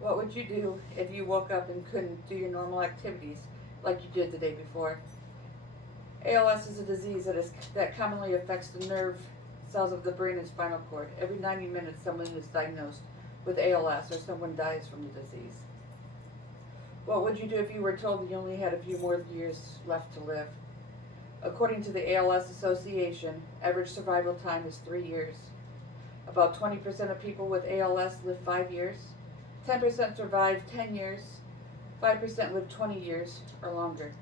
What would you do if you woke up and couldn't do your normal activities like you did the day before? ALS is a disease that commonly affects the nerve cells of the brain and spinal cord. Every 90 minutes, someone is diagnosed with ALS or someone dies from the disease. What would you do if you were told you only had a few more years left to live? According to the ALS Association, average survival time is 3 years. About 20% of people with ALS live 5 years, 10% survive 10 years, 5% live 20 years or longer.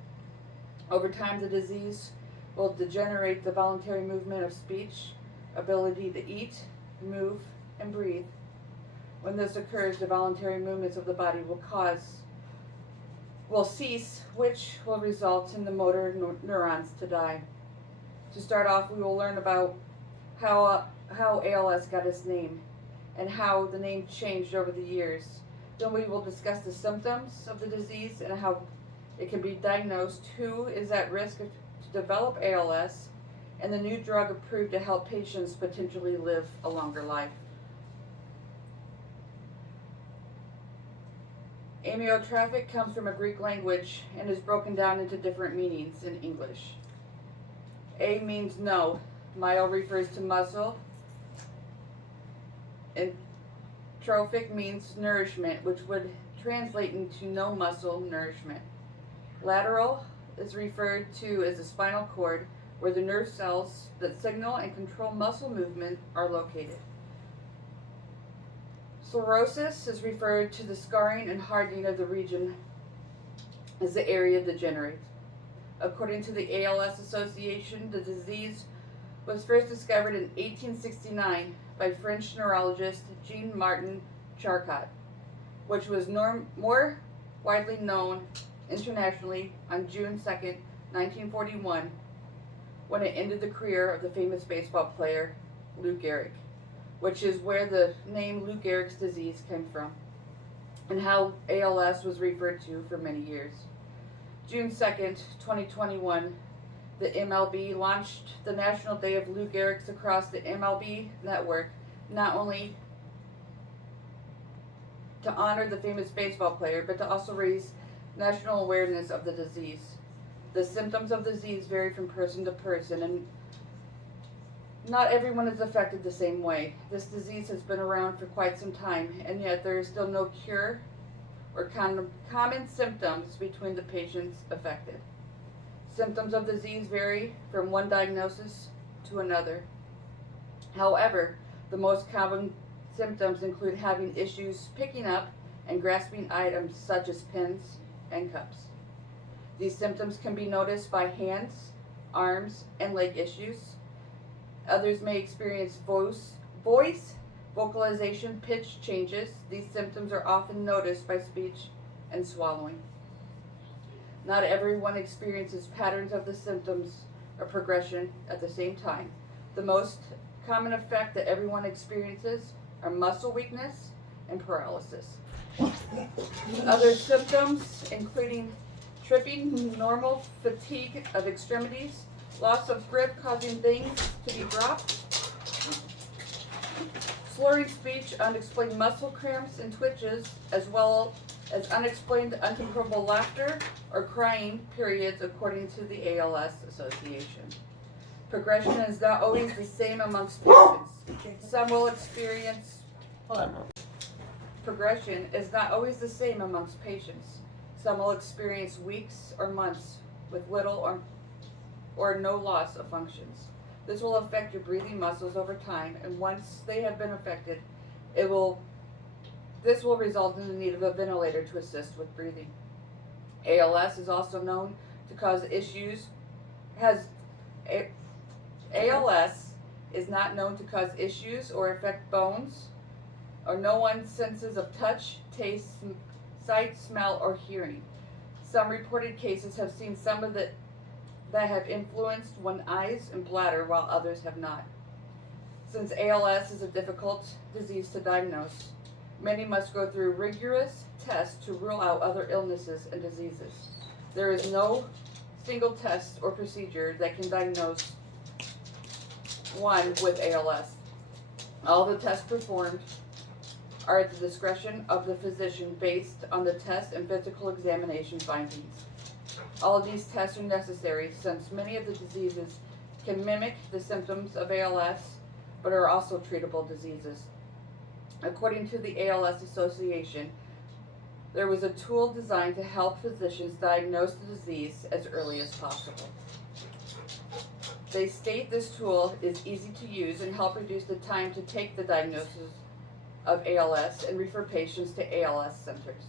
Over time, the disease will degenerate the voluntary movement of speech, ability to eat, move, and breathe. When this occurs, the voluntary movements of the body will cease, which will result in the motor neurons to die. To start off, we will learn about how ALS got its name and how the name changed over the years. Then we will discuss the symptoms of the disease and how it can be diagnosed, who is at risk to develop ALS, and the new drug approved to help patients potentially live a longer life. Amyotrophic comes from a Greek language and is broken down into different meanings in English. A means no. Myo refers to muscle. And trophic means nourishment, which would translate into no muscle nourishment. Lateral is referred to as the spinal cord, where the nerve cells that signal and control muscle movement are located. Sclerosis is referred to the scarring and hardening of the region as the area degenerates. According to the ALS Association, the disease was first discovered in 1869 by French neurologist Jean-Martin Charcot, which was more widely known internationally on June 2nd, 1941, when it ended the career of the famous baseball player Lou Gehrig, which is where the name Lou Gehrig's disease came from, and how ALS was referred to for many years. June 2nd, 2021, the MLB launched the National Day of Lou Gehrig's across the MLB network, not only to honor the famous baseball player, but to also raise national awareness of the disease. The symptoms of the disease vary from person to person, and not everyone is affected the same way. This disease has been around for quite some time, and yet there is still no cure or common symptoms between the patients affected. Symptoms of disease vary from one diagnosis to another. However, the most common symptoms include having issues picking up and grasping items such as pens and cups. These symptoms can be noticed by hands, arms, and leg issues. Others may experience voice, vocalization, pitch changes. These symptoms are often noticed by speech and swallowing. Not everyone experiences patterns of the symptoms or progression at the same time. The most common effect that everyone experiences are muscle weakness and paralysis. Other symptoms including tripping, normal fatigue of extremities, loss of grip causing things to be dropped, slurring speech, unexplained muscle cramps and twitches, as well as unexplained uncontrollable laughter or crying periods, according to the ALS Association. Progression is not always the same amongst patients. Some will experience progression is not always the same amongst patients. Some will experience weeks or months with little or no loss of functions. This will affect your breathing muscles over time, and once they have been affected, this will result in the need of a ventilator to assist with breathing. ALS is also known to cause ALS is not known to cause issues or affect bones or no one's senses of touch, taste, sight, smell, or hearing. Some reported cases have seen some of that have influenced one's eyes and bladder, while others have not. Since ALS is a difficult disease to diagnose, many must go through rigorous tests to rule out other illnesses and diseases. There is no single test or procedure that can diagnose one with ALS. All the tests performed are at the discretion of the physician based on the test and physical examination findings. All of these tests are necessary since many of the diseases can mimic the symptoms of ALS, but are also treatable diseases. According to the ALS Association, there was a tool designed to help physicians diagnose the disease as early as possible. They state this tool is easy to use and help reduce the time to take the diagnosis of ALS and refer patients to ALS centers.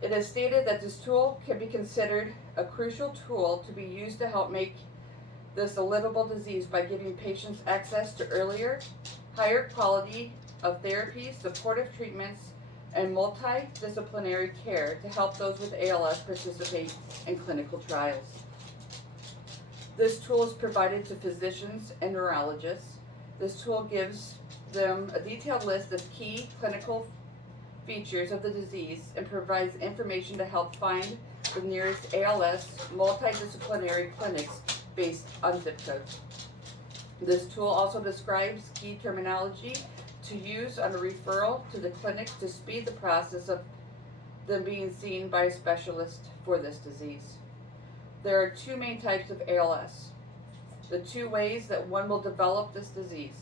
It is stated that this tool can be considered a crucial tool to be used to help make this a livable disease by giving patients access to earlier, higher quality of therapy, supportive treatments, and multidisciplinary care to help those with ALS participate in clinical trials. This tool is provided to physicians and neurologists. This tool gives them a detailed list of key clinical features of the disease and provides information to help find the nearest ALS multidisciplinary clinics based on zip codes. This tool also describes key terminology to use on a referral to the clinic to speed the process of them being seen by a specialist for this disease. There are two main types of ALS. The two ways that one will develop this disease.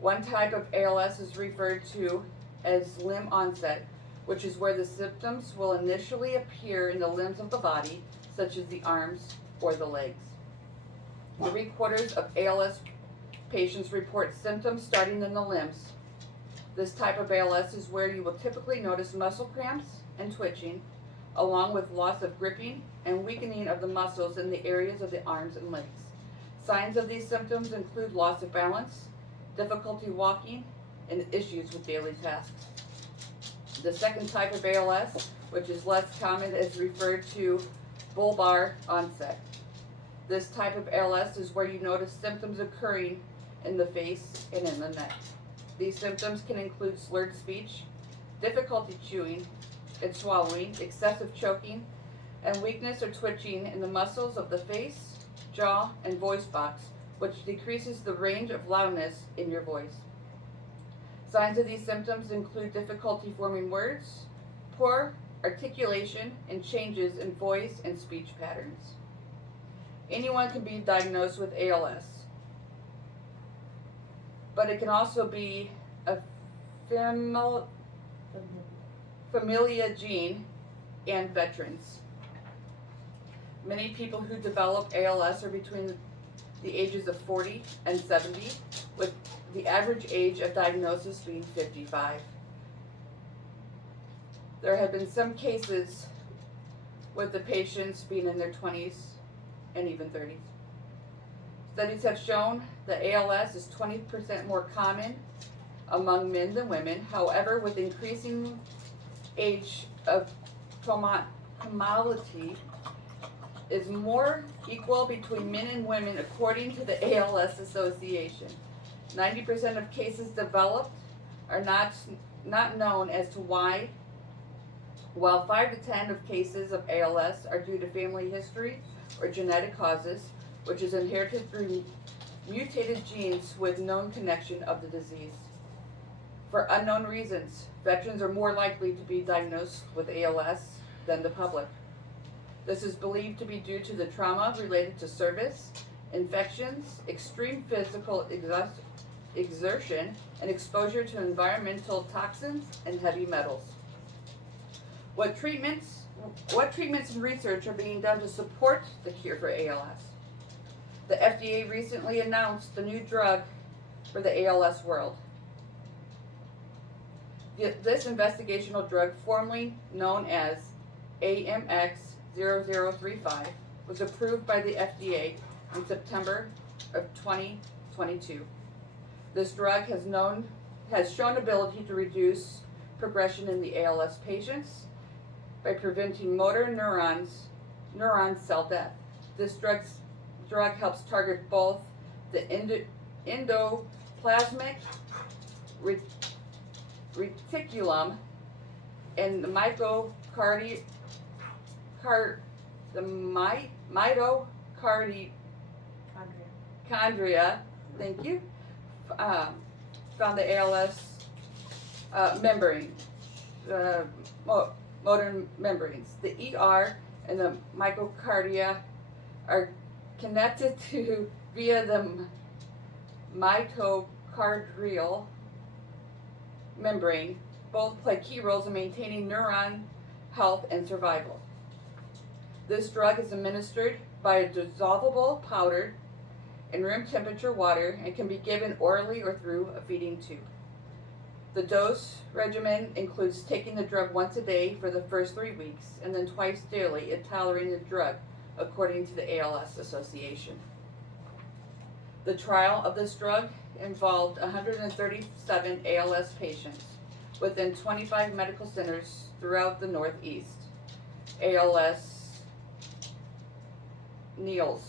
One type of ALS is referred to as limb onset, which is where the symptoms will initially appear in the limbs of the body, such as the arms or the legs. 3/4 of ALS patients report symptoms starting in the limbs. This type of ALS is where you will typically notice muscle cramps and twitching, along with loss of gripping and weakening of the muscles in the areas of the arms and legs. Signs of these symptoms include loss of balance, difficulty walking, and issues with daily tasks. The second type of ALS, which is less common, is referred to bulbar onset. This type of ALS is where you notice symptoms occurring in the face and in the neck. These symptoms can include slurred speech, difficulty chewing and swallowing, excessive choking, and weakness or twitching in the muscles of the face, jaw, and voice box, which decreases the range of loudness in your voice. Signs of these symptoms include difficulty forming words, poor articulation, and changes in voice and speech patterns. Anyone can be diagnosed with ALS, but it can also be a familial gene and veterans. Many people who develop ALS are between the ages of 40 and 70, with the average age of diagnosis being 55. There have been some cases with the patients being in their 20s and even 30s. Studies have shown that ALS is 20% more common among men than women. However, with increasing age of comorbidity is more equal between men and women according to the ALS Association. 90% of cases developed are not known as to why, while 5 to 10 of cases of ALS are due to family history or genetic causes, which is inherited through mutated genes with known connection of the disease. For unknown reasons, veterans are more likely to be diagnosed with ALS than the public. This is believed to be due to the trauma related to service, infections, extreme physical exertion, and exposure to environmental toxins and heavy metals. What treatments and research are being done to support the cure for ALS? The FDA recently announced the new drug for the ALS world. This investigational drug, formerly known as AMX0035, was approved by the FDA in September of 2022. This drug has shown ability to reduce progression in the ALS patients by preventing motor neuron cell death. This drug helps target both the endoplasmic reticulum and the mitochondria, thank you, found the ALS membrane, motor membranes. The ER and the myocardia are connected to via the mitochondrial membrane. Both play key roles in maintaining neuron health and survival. This drug is administered by a dissolvable powder in room temperature water and can be given orally or through a feeding tube. The dose regimen includes taking the drug once a day for the first 3 weeks and then twice daily if tolerating the drug, according to the ALS Association. The trial of this drug involved 137 ALS patients within 25 medical centers throughout the Northeast. ALS Niels.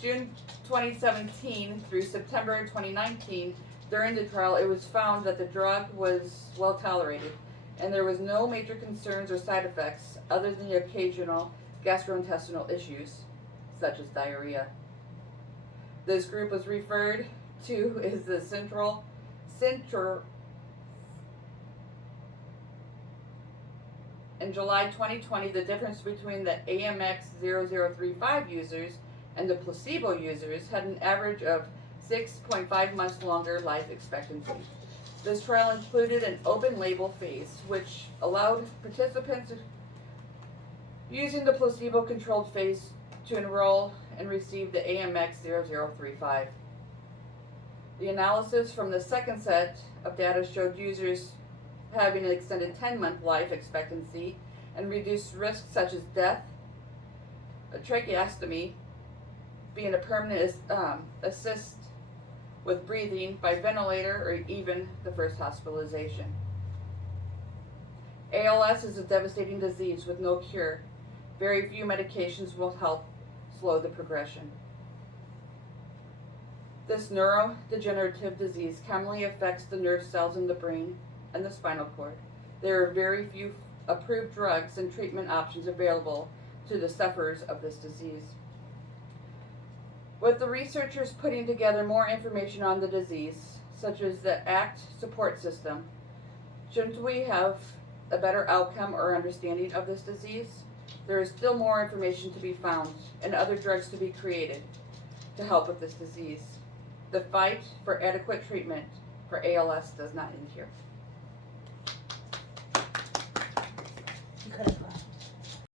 June 2017 through September 2019, during the trial, it was found that the drug was well tolerated and there was no major concerns or side effects other than the occasional gastrointestinal issues, such as diarrhea. This group was referred to as the Central. In July 2020, the difference between the AMX0035 users and the placebo users had an average of 6.5 months longer life expectancy. This trial included an open label phase, which allowed participants using the placebo-controlled phase to enroll and receive the AMX0035. The analysis from the second set of data showed users having an extended 10-month life expectancy and reduced risks such as death, a tracheostomy, being a permanent assist with breathing by ventilator, or even the first hospitalization. ALS is a devastating disease with no cure. Very few medications will help slow the progression. This neurodegenerative disease commonly affects the nerve cells in the brain and the spinal cord. There are very few approved drugs and treatment options available to the sufferers of this disease. With the researchers putting together more information on the disease, such as the ACT support system, shouldn't we have a better outcome or understanding of this disease? There is still more information to be found and other drugs to be created to help with this disease. The fight for adequate treatment for ALS does not end here.